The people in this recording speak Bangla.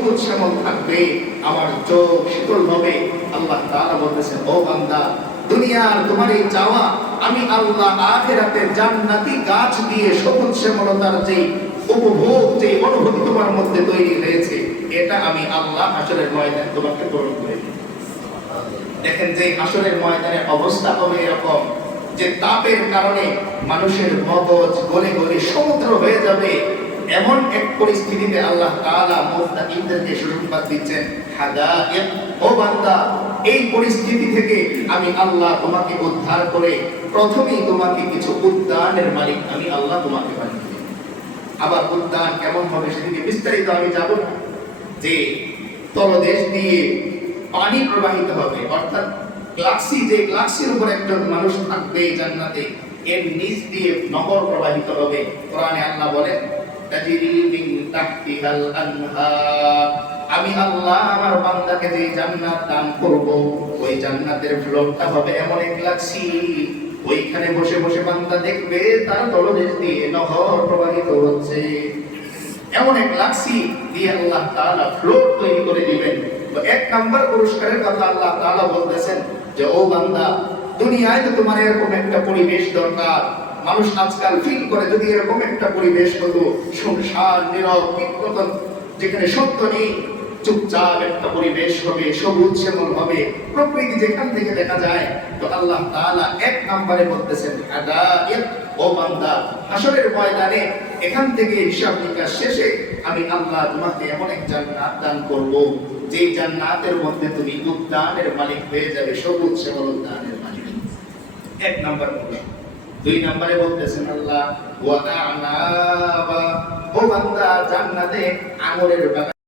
সবুজ শ্যামল থাকবে, আমার চোখ শীতল হবে। আল্লাহ তাআলা বলতেছেন ও বান্দা, দুনিয়ার তোমার এই চাওয়া, আমি আল্লাহ জান্নাতি গাছ দিয়ে সবুজ শ্যামলতার যে উপভোগ যে অনুভূতি তোমার মধ্যে তৈরি হয়েছে, এটা আমি আল্লাহ আসলের ময়দান তোমাকে গ্রহণ করে। দেখেন যে আসলের ময়দানের অবস্থা হবে এরকম যে তাপের কারণে মানুষের মগজ গলে গলে সমুদ্র হয়ে যাবে। এমন এক পরিস্থিতিতে আল্লাহ তাআলা মুত্তাকিনদেরকে সুসংবাদ দিচ্ছেন হাদায়াত ও বান্দা, এই পরিস্থিতি থেকে আমি আল্লাহ তোমাকে উদ্ধার করে প্রথমেই তোমাকে কিছু উদ্যানের মালিক আমি আল্লাহ তোমাকে বানিয়ে। আবার উদ্যান কেমন হবে সেদিকে বিস্তারিত আমি যাব যে তলদেশ দিয়ে পানি প্রবাহিত হবে, অর্থাৎ গ্লাক্সি, যে গ্লাক্সির উপর একজন মানুষ থাকবে জান্নাতে, এর নিচ দিয়ে নগর প্রবাহিত হবে কোরআনে আল্লাহ বলেন আমি আল্লাহ আমার বান্দাকে যে জান্নাত দান করব, ওই জান্নাতের ফ্লোরটা হবে এমন এক গ্লাক্সি ওইখানে বসে বসে বান্দা দেখবে তার দিয়ে নহর প্রবাহিত হচ্ছে। এমন এক লাক্সি দিয়ে আল্লাহ তাআলা ফ্লোর তৈরি করে দিবেন। এক নাম্বার পুরস্কারের কথা আল্লাহ বলতেছেন যে, ও বান্দা, দুনিয়ায় তো তোমার এরকম একটা পরিবেশ দরকার। মানুষ আজকাল ফিল করে যদি এরকম একটা পরিবেশ হতো, সংসার, নীরব কীটপতন যেখানে সত্য নেই, চুপচাপ একটা পরিবেশ হবে, সবুজ শ্যামল হবে, প্রকৃতি যেখান থেকে দেখা যায়, তো আল্লাহ তাআলা এক নম্বরে বলতেছেন ও বান্দা ময়দানে এখান থেকে হিসাব নিকাশ শেষে আমি আল্লাহ তোমাকে এমন এক জান্নাত দান করব যে জান্নাতের মধ্যে তুমি উদ্যানের মালিক হয়ে যাবে, সবুজ শ্যামল উদ্যানের মালিক। এক নম্বর পুরস্কার দুই নম্বরে বলতেছেন আল্লাহ ও বান্দা জান্নাতে আঙুরের বাগান